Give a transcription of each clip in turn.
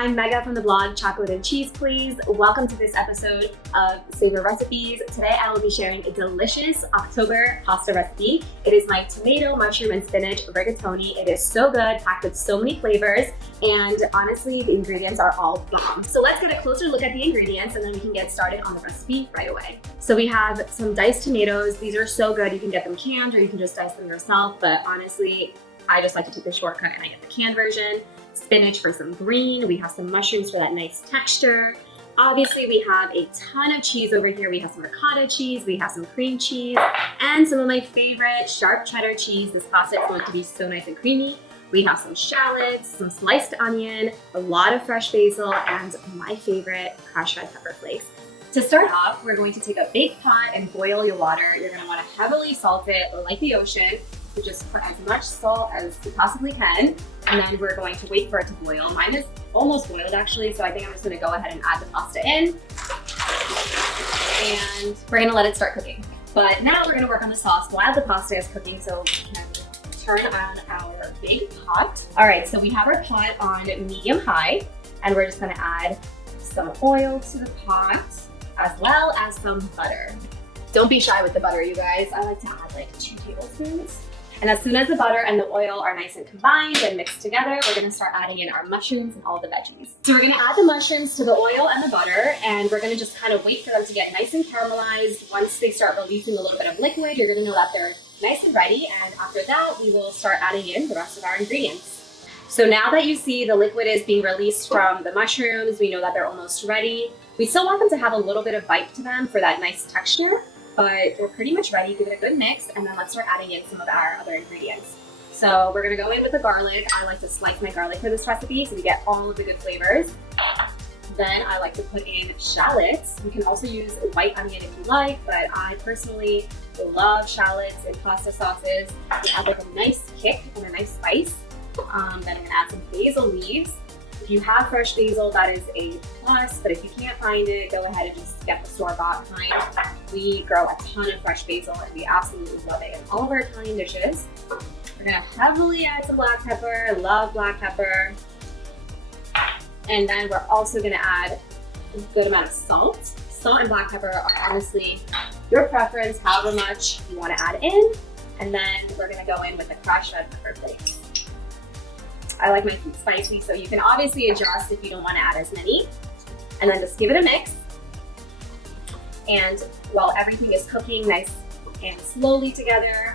I'm Mega from the blog Chocolate and Cheese Please. Welcome to this episode of Savor Recipes. Today I will be sharing a delicious October pasta recipe. It is my tomato, mushroom, and spinach rigatoni. It is so good, packed with so many flavors, and honestly, the ingredients are all bomb. So let's get a closer look at the ingredients and then we can get started on the recipe right away. So we have some diced tomatoes. These are so good. You can get them canned or you can just dice them yourself, but honestly, I just like to take the shortcut and I get the canned version. Spinach for some green. We have some mushrooms for that nice texture. Obviously, we have a ton of cheese over here. We have some ricotta cheese, we have some cream cheese, and some of my favorite sharp cheddar cheese. This pasta is going to be so nice and creamy. We have some shallots, some sliced onion, a lot of fresh basil, and my favorite crushed red pepper flakes. To start off, we're going to take a big pot and boil your water. You're going to want to heavily salt it, like the ocean. So just put as much salt as you possibly can, and then we're going to wait for it to boil. Mine is almost boiled actually, so I think I'm just going to go ahead and add the pasta in, and we're going to let it start cooking. But now we're going to work on the sauce while the pasta is cooking, so we can turn on our big pot. All right, so we have our pot on medium-high, and we're just going to add some oil to the pot, as well as some butter. Don't be shy with the butter, you guys. I like to add like 2 tablespoons. And as soon as the butter and the oil are nice and combined and mixed together, we're gonna start adding in our mushrooms and all the veggies. So we're gonna add the mushrooms to the oil and the butter, and we're gonna just kind of wait for them to get nice and caramelized. Once they start releasing a little bit of liquid, you're gonna know that they're nice and ready. And after that, we will start adding in the rest of our ingredients. So now that you see the liquid is being released from the mushrooms, we know that they're almost ready. We still want them to have a little bit of bite to them for that nice texture, but we're pretty much ready. Give it a good mix, and then let's start adding in some of our other ingredients. So we're gonna go in with the garlic. I like to slice my garlic for this recipe so we get all of the good flavors. Then I like to put in shallots. You can also use white onion if you like, but I personally love shallots in pasta sauces. They add like a nice kick and a nice spice. Then I'm gonna add some basil leaves. If you have fresh basil, that is a plus, but if you can't find it, go ahead and just get the store-bought kind. We grow a ton of fresh basil and we absolutely love it in all of our Italian dishes. We're gonna heavily add some black pepper. I love black pepper. And then we're also gonna add a good amount of salt. Salt and black pepper are honestly your preference, however much you wanna add in. And then we're gonna go in with the crushed red pepper flakes. I like my food spicy, so you can obviously adjust if you don't want to add as many. And then just give it a mix. And while everything is cooking nice and slowly together,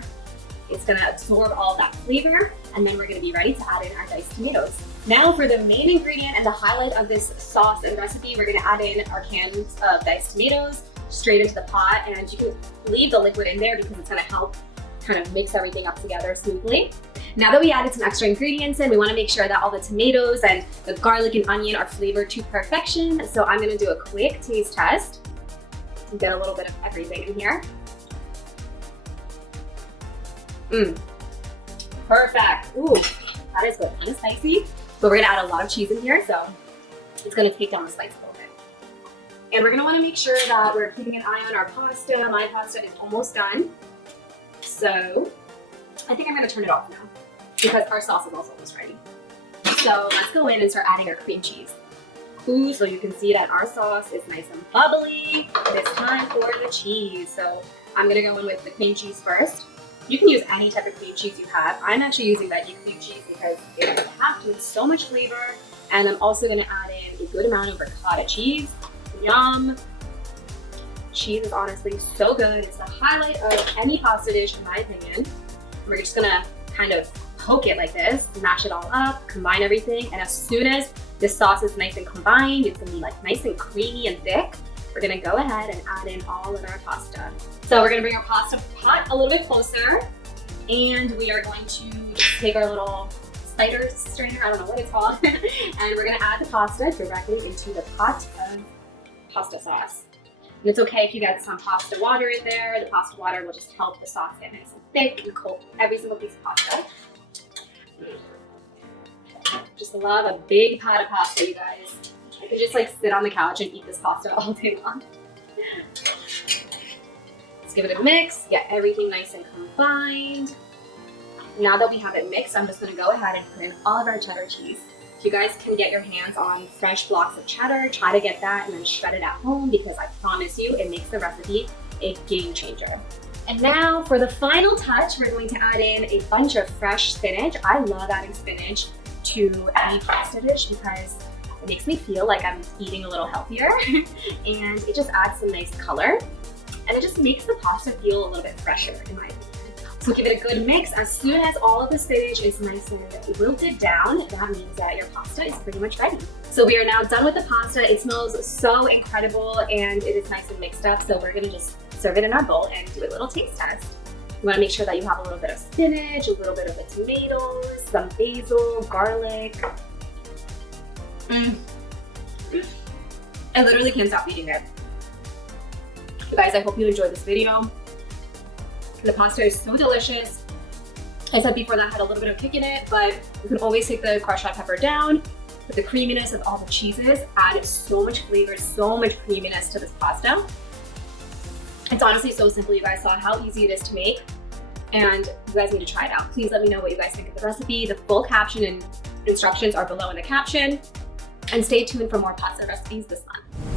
it's gonna absorb all that flavor, and then we're gonna be ready to add in our diced tomatoes. Now for the main ingredient and the highlight of this sauce and recipe, we're gonna add in our cans of diced tomatoes straight into the pot, and you can leave the liquid in there because it's gonna help kind of mix everything up together smoothly. Now that we added some extra ingredients in, we want to make sure that all the tomatoes and the garlic and onion are flavored to perfection. So I'm going to do a quick taste test and get a little bit of everything in here. Perfect. Ooh, that is good. Kind of spicy, but we're going to add a lot of cheese in here, so it's going to take down the spice a little bit. And we're going to want to make sure that we're keeping an eye on our pasta. My pasta is almost done, so I think I'm going to turn it off now, because our sauce is also almost ready. So let's go in and start adding our cream cheese. Ooh, so you can see that our sauce is nice and bubbly. It's time for the cheese. So I'm gonna go in with the cream cheese first. You can use any type of cream cheese you have. I'm actually using veggie cream cheese because it's packed with so much flavor. And I'm also gonna add in a good amount of ricotta cheese. Yum. Cheese is honestly so good. It's the highlight of any pasta dish in my opinion. We're just gonna kind of poke it like this, mash it all up, combine everything, and as soon as this sauce is nice and combined, it's gonna be like nice and creamy and thick, we're gonna go ahead and add in all of our pasta. So we're gonna bring our pasta pot a little bit closer, and we are going to just take our little cider strainer, I don't know what it's called, and we're gonna add the pasta directly into the pot of pasta sauce. And it's okay if you get some pasta water in there. The pasta water will just help the sauce get nice and thick and coat every single piece of pasta. Just love a big pot of pasta, you guys. I could just like sit on the couch and eat this pasta all day long. Let's give it a mix, get everything nice and combined. Now that we have it mixed, I'm just gonna go ahead and put in all of our cheddar cheese. If you guys can get your hands on fresh blocks of cheddar, try to get that and then shred it at home, because I promise you it makes the recipe a game changer. And now for the final touch, we're going to add in a bunch of fresh spinach. I love adding spinach to any pasta dish because it makes me feel like I'm eating a little healthier and it just adds some nice color and it just makes the pasta feel a little bit fresher in my opinion. So give it a good mix. As soon as all of the spinach is nice and wilted down, that means that your pasta is pretty much ready. So we are now done with the pasta. It smells so incredible and it is nice and mixed up. So we're gonna just serve it in our bowl and do a little taste test. You wanna make sure that you have a little bit of spinach, a little bit of the tomatoes, some basil, garlic. I literally can't stop eating it. You guys, I hope you enjoyed this video. The pasta is so delicious. I said before that had a little bit of kick in it, but you can always take the crushed red pepper down. With the creaminess of all the cheeses, add so much flavor, so much creaminess to this pasta. It's honestly so simple. You guys saw how easy it is to make, and you guys need to try it out. Please let me know what you guys think of the recipe. The full caption and instructions are below in the caption, and stay tuned for more pasta recipes this month.